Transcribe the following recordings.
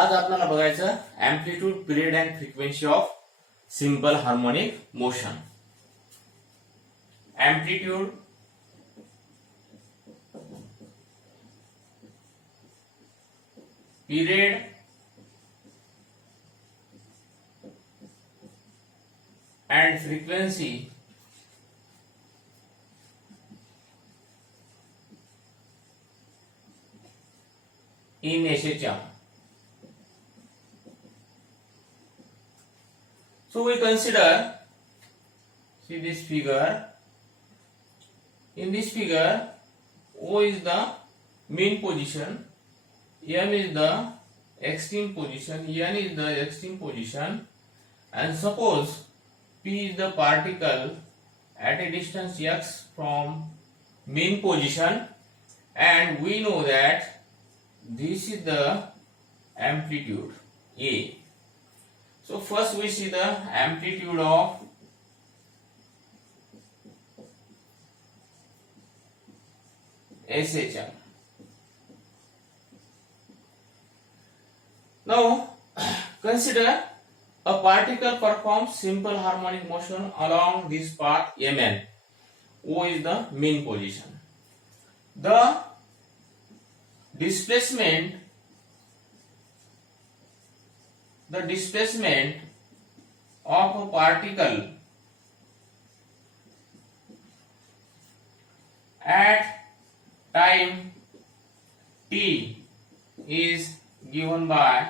आज आपल्याला बघायचं amplitude period and frequency of simple harmonic motion. Amplitude period and frequency in SHM. So we consider, see this figure. In this figure, O is the mean position, M is the extreme position, N is the extreme position, and suppose P is the particle at a distance x from mean position, and we know that this is the amplitude A. So first we see the amplitude of SHM. Now consider a particle performs simple harmonic motion along this path Mn. O is the mean position. The displacement of a particle at time t is given by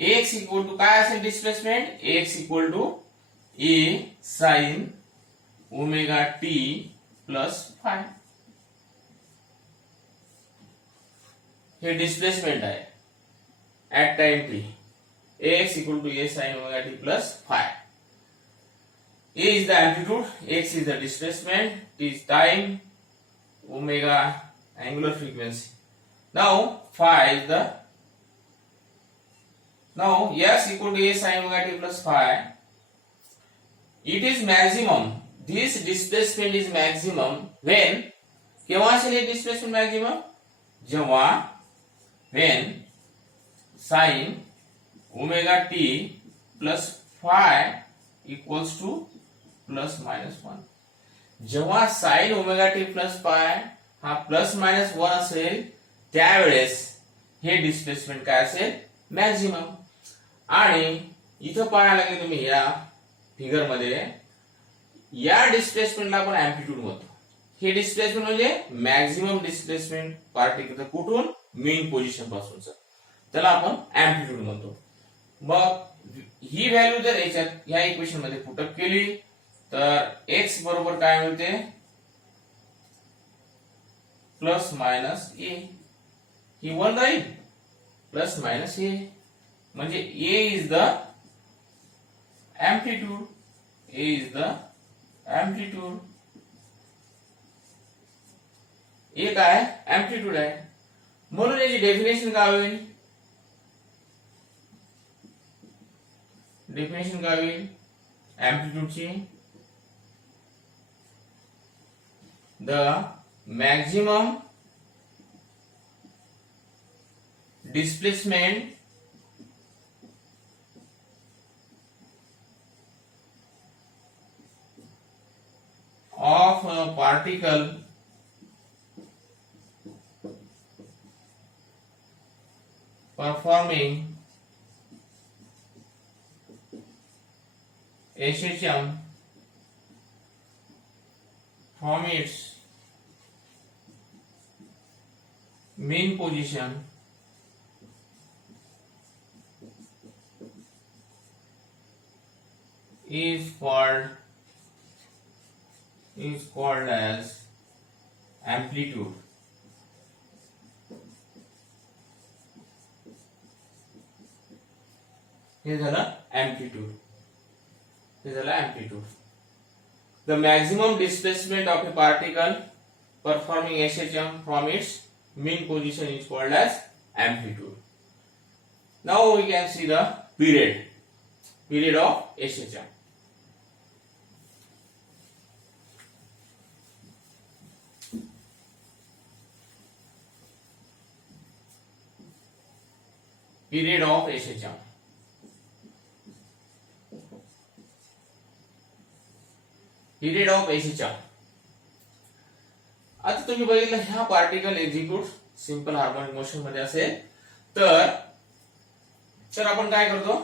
x equal to काय असेल displacement x equal to a sin omega t plus phi. हे displacement आहे at time t. ax equal to a sin omega t plus phi. A is the amplitude, x is the displacement, t is time, omega angular frequency. Now phi is the x equal to a sin omega t plus phi. It is maximum. This displacement is maximum when केव्हा असेल हे displacement maximum जेव्हा when sin omega t plus phi equals to plus minus 1. जेव्हा sin omega t plus phi हा plus minus 1 असेल त्यावेळेस हे डिस्प्लेसमेंट काय असेल मॅक्झिमम. आणि इथं पाहायला गेलं तुम्ही या फिगर मध्ये या डिस्प्लेसमेंटला आपण एम्प्लिट्यूड म्हणतो. हे डिस्प्लेसमेंट म्हणजे मॅक्झिमम डिस्प्लेसमेंट पार्टिकल कुठून मेन पोझिशन पासूनच त्याला आपण एम्प्लिट्यूड म्हणतो. मग ही व्हॅल्यू जर याच्यात या इक्वेशन मध्ये पुटअप केली तर x बरोबर काय मिळते plus minus a. He 1 Raheel plus minus a म्हणजे a is the amplitude. A is the amplitude. A काय amplitude आहे. म्हणून याची डेफिनेशन काय होईल amplitude ची the maximum displacement of a particle performing SHM from its mean position is called as amplitude. हे झालं amplitude. The maximum displacement of a particle performing SHM from its mean position is called as amplitude. Now we can see the period of SHM. Period of SHM. Period of SHM. आता तुम्ही बघितलं ह्या particle execute simple harmonic motion मध्ये असेल तर आपण काय करतो,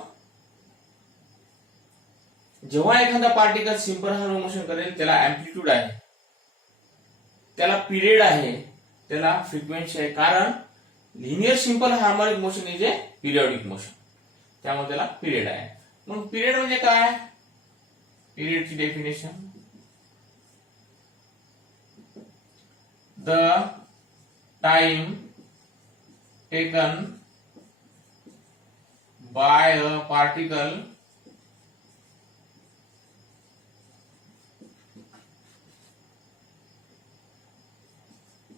जेव्हा एखादा पार्टिकल सिंपल हार्मोनिक मोशन करेल त्याला अँप्लिट्यूड आहे, त्याला पिरियड आहे, त्याला फ्रिक्वेन्सी आहे. कारण linear simple harmonic motion is a periodic motion, त्यामुळे त्याला पिरियड आहे. मग पिरियड म्हणजे काय, पिरियडची definition the time taken by a particle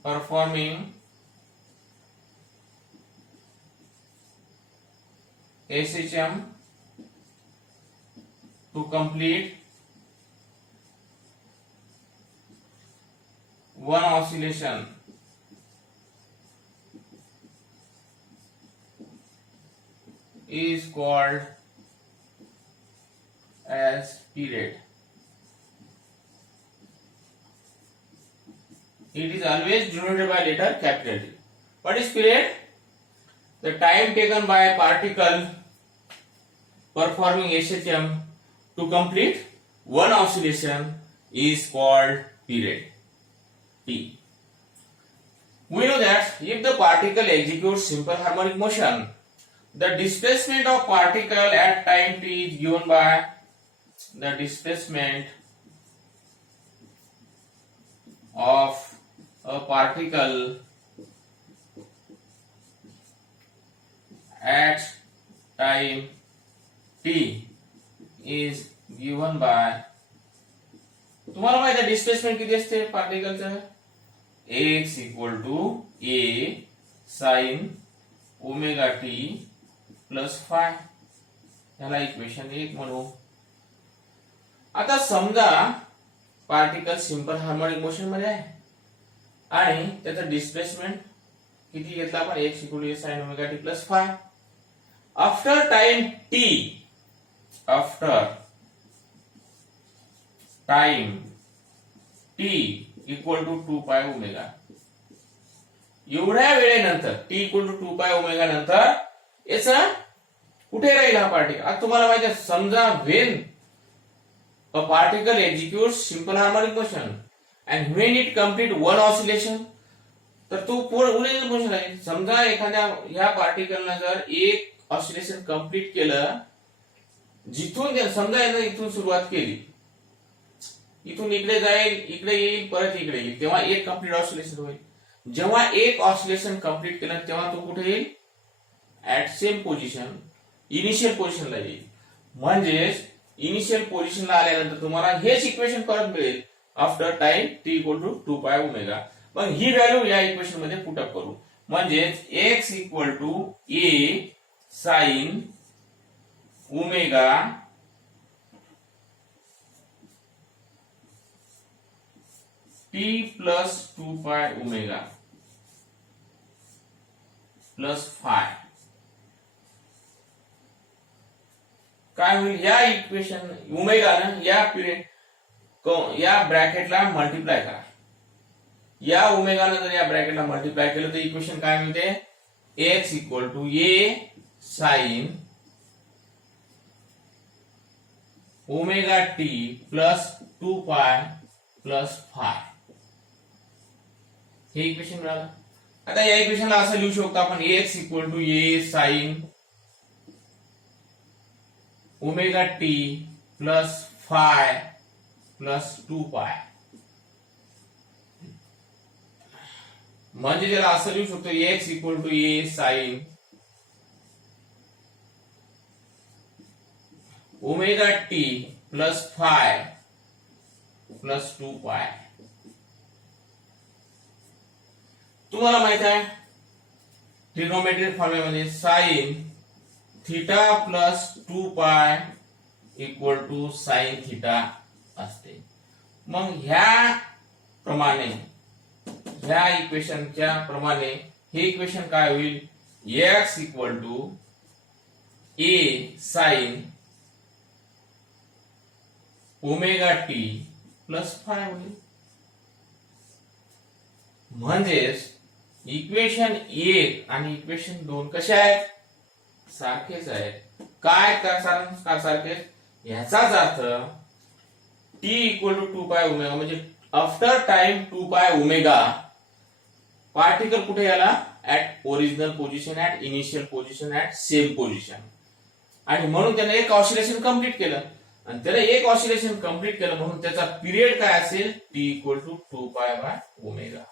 performing SHM to complete one oscillation is called as period. It is always denoted by letter capital T. What is period? The time taken by a particle performing SHM to complete one oscillation is called period. T. We know that if the particle executes simple harmonic motion, the displacement of particle at time t is given by the displacement of a particle at time t is given by, तुम्हाला माहिती आहे displacement किती असते पार्टिकलचं, x equal to a sine omega T plus phi. याला equation 1 म्हणू. आता समजा पार्टिकल सिंपल हार्मोनिक मोशन मध्ये आहे आणि त्याचा डिस्प्लेसमेंट किती घेतला आपण, x equal to a sine omega T plus phi. After time t, after time t equal to 2 pi omega, एवढ्या वेळेनंतर t equal to 2 pi omega नंतर याचा कुठे राहील हा पार्टिकल. आता तुम्हाला माहिती आहे, समजा when a particle executes simple harmonic motion and when it complete one oscillation, तर तो उरेल मोशन आहे. समजा एखाद्या ह्या पार्टिकलनं जर एक ऑसिलेशन कंप्लीट केलं, जिथून समजा यानं इथून सुरुवात केली, इथून इकडे जाईल, इकडे येईल, परत इकडे येईल, तेव्हा एक कंप्लीट ऑसिलेशन होईल. जेव्हा एक ऑसिलेशन कंप्लीट केलं तेव्हा तो कुठे येईल, ऍट सेम पोझिशन, इनिशियल पोझिशनला येईल. म्हणजेच इनिशियल पोझिशनला आल्यानंतर तुम्हाला हेच इक्वेशन परत मिळेल after time t equal to 2 pi omega. मग ही व्हॅल्यू या इक्वेशन मध्ये पुटअप करू. म्हणजेच x equal to a sine omega t plus 2 pi omega plus phi काय होईल, या इक्वेशन ओमेगानं या पिरियड या ब्रॅकेटला मल्टिप्लाय करा. या ओमेगानं जर या ब्रॅकेटला मल्टिप्लाय केलं तर इक्वेशन काय मिळते, x equal to a sine omega t plus 2 pi plus phi. हे इक्वेशन मिळालं. आता या इक्वेशनला असं लिहू शकतो आपण, x equal to a sine omega T plus phi plus 2 pi. म्हणजे त्याला असं लिहू शकतो, x equal to a sine omega T plus phi plus 2 pi. तुम्हाला माहित आहे ट्रिग्नोमेट्रिक फॉर्म्युलामध्ये sine theta plus 2 pi equal to sine theta असते. मग ह्या प्रमाणे, ह्या इक्वेशनच्या प्रमाणे हे इक्वेशन काय होईल, x equal to a sine omega T plus phi होईल. म्हणजेच इक्वेशन 1 आणि इक्वेशन 2 कसे आहेत? सारखेच आहेत. काय सारखे? ह्याचाच अर्थ t equal to 2 pi omega म्हणजे after time 2 pi omega particle कुठे आला? At original position, at initial position, at same position. आणि म्हणून त्याने एक ऑसिलेशन कंप्लीट केलं. आणि त्याला एक ऑसिलेशन कंप्लीट केलं म्हणून त्याचा पिरियड काय असेल? T equal to 2 pi by omega.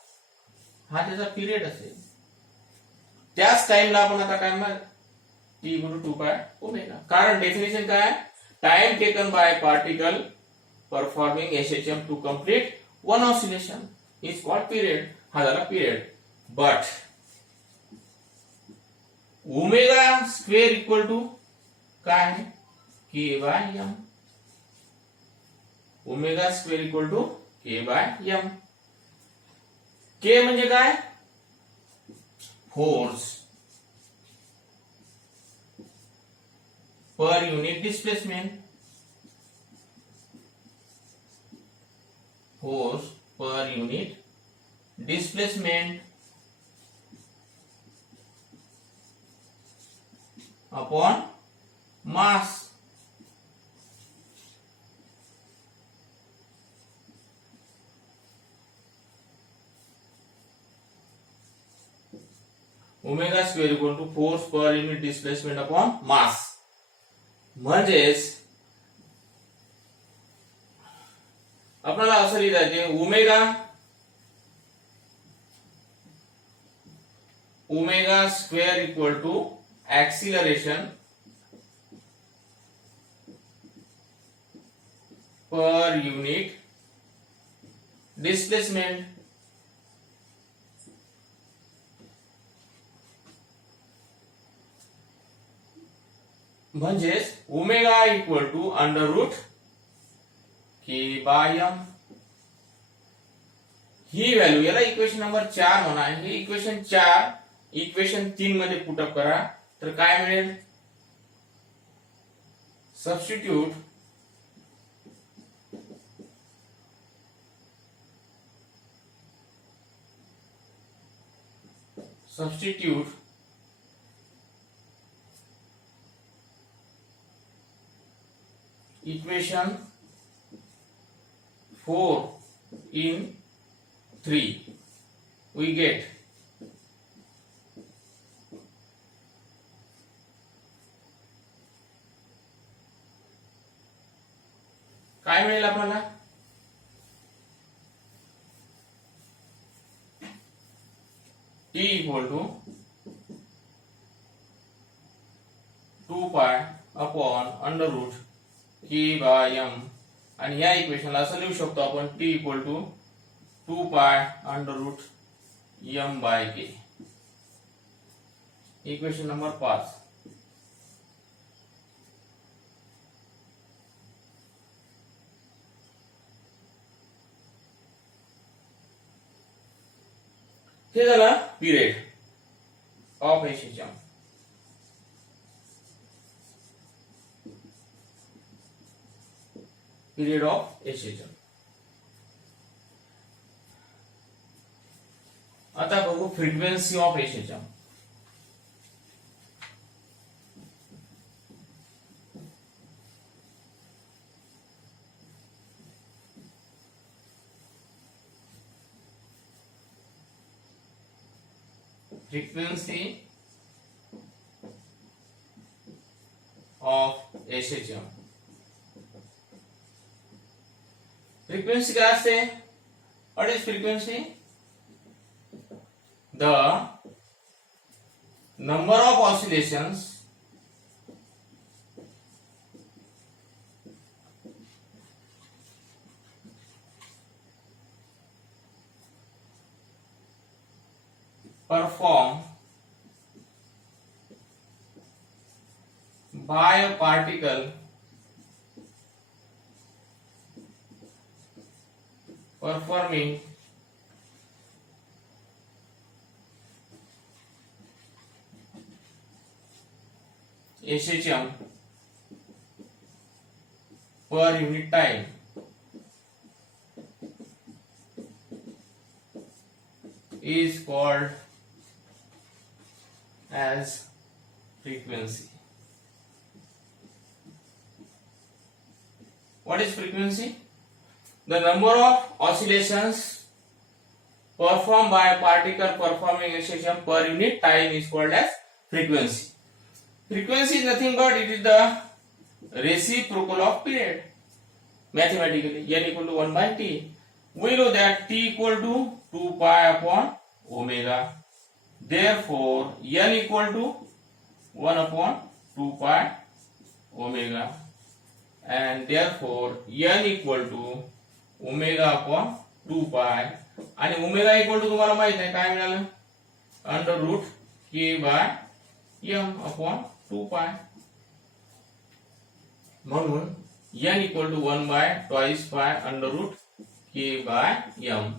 हा त्याचा पिरियड असेल. त्याच टाइमला आपण आता काय म्हणणार? T equal to 2 pi omega. कारण डेफिनेशन काय? Time taken by particle performing SHM to complete one oscillation is called period. हा झाला period. But omega square equal to काय आहे? K by m. Omega square equal to k by m. K म्हणजे काय? Force per unit displacement. Force per unit displacement upon mass. Omega square equal to force per unit displacement upon mass. म्हणजेच आपल्याला असं लिहिता येते omega square equal to acceleration per unit displacement. म्हणजेच omega equal to under root k by m. ही value याला equation number 4 म्हणा. हे इक्वेशन 4 इक्वेशन 3 मध्ये पुटअप करा तर काय मिळेल? सबस्टिट्यूट equation 4 in 3 we get काय मिळेल आपल्याला? T equal to 2 pi upon under root k by m. आणि या इक्वेशनला असं लिहू शकतो आपण T equal to 2 pi under root m by k. Equation number 5. हे झालं period of SHM. Period of SHM. आता बघू frequency of SHM. frequency of SHM. Frequency क्या से? What is frequency? The number of oscillations performed by a particle performing SHM per unit time is called as frequency. What is frequency? The number of oscillations performed by a particle performing SHM per unit time is called as frequency. Frequency is nothing but it is the reciprocal of period. Mathematically, n equal to 1 by t. We know that t equal to 2 pi upon omega. Therefore, n equal to 1 upon 2 pi omega. And therefore, n equal to omega upon 2 pi. आणि omega equal to तुम्हाला माहित आहे काय मिळालं under root k by m upon 2 pi म्हणून n equal to 1 by twice pi under root k by m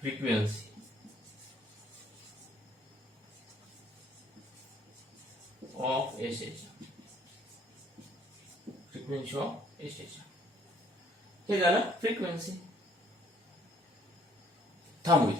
frequency of SHM frequency of SHM हे झालं frequency थांबू